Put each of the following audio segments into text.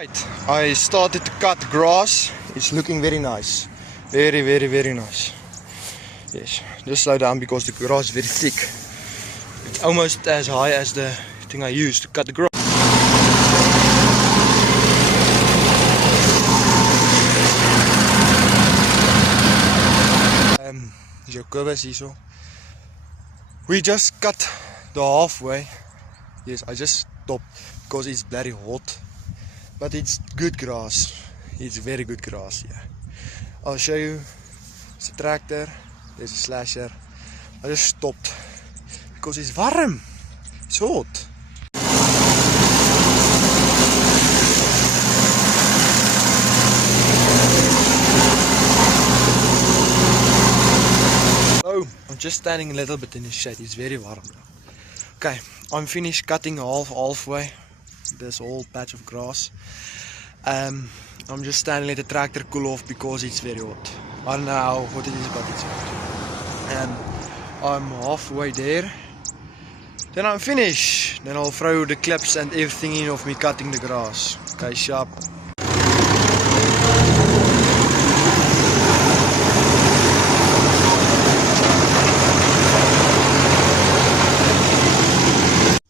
Right, I started to cut grass. It's looking very nice. Very nice. Yes, just slow down because the grass is very thick. It's almost as high as the thing I used to cut the grass. Jacobus hierso. We just cut the halfway. Yes, I just stopped because it's very hot. But it's good grass. It's very good grass here. I'll show you. It's a tractor. There's a slasher. I just stopped because it's warm. It's hot. So I'm just standing a little bit in the shade. It's very warm now. Okay, I'm finished cutting halfway. This whole patch of grass. I'm just standing let the tractor cool off because it's very hot. I don't know what it is, but it's hot. I'm halfway there. Then I'm finished. Then I'll throw the clips and everything in of me cutting the grass. Okay, sharp.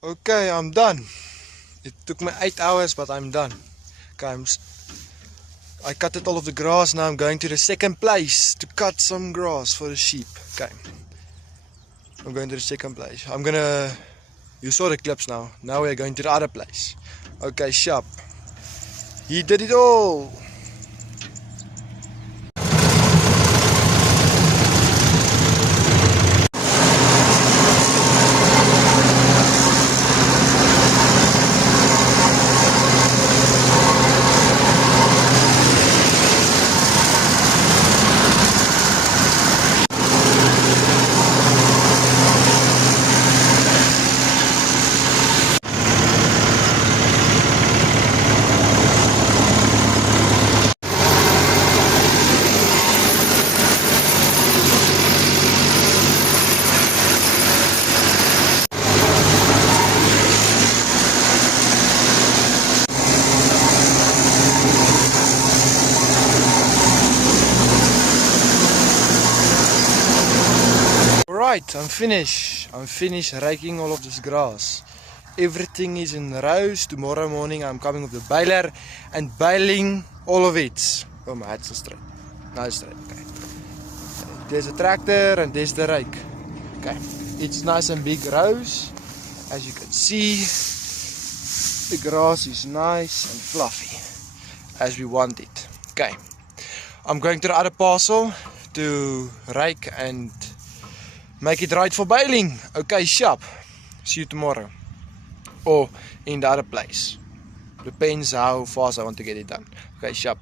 Okay, I'm done. It took me 8 hours, but I'm done. Okay, I cut all of the grass. Now I'm going to the second place to cut some grass for the sheep. Okay, I'm going to the second place. You saw the clips now. Now we're going to the other place. Okay, sharp. He did it all. Right, I'm finished raking all of this grass. Everything is in rows. Tomorrow morning I'm coming with the baler and baling all of it. Oh, my head's straight. Now it's straight, okay. There's a tractor and there's the rake. Okay, it's nice and big rows. As you can see, the grass is nice and fluffy, as we want it. Okay, I'm going to the other parcel to rake and make it right for baling. Okay, sharp. See you tomorrow. Or in the other place. Depends how fast I want to get it done. Okay, sharp.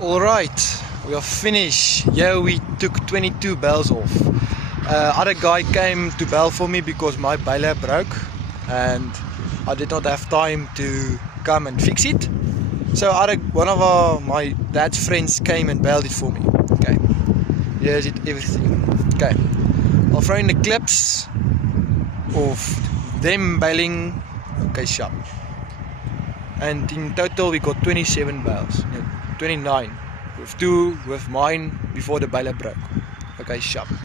Alright, we are finished. Yeah, we took 22 bales off. Other guy came to bale for me because my baler broke and I did not have time to come and fix it. So one of my dad's friends came and baled it for me. Okay, here's it, everything. Okay, I'll throw in the clips of them baling. Okay, sharp. And in total we got 27 bales. 29 with 2 with mine before the baler broke. Okay, sharp.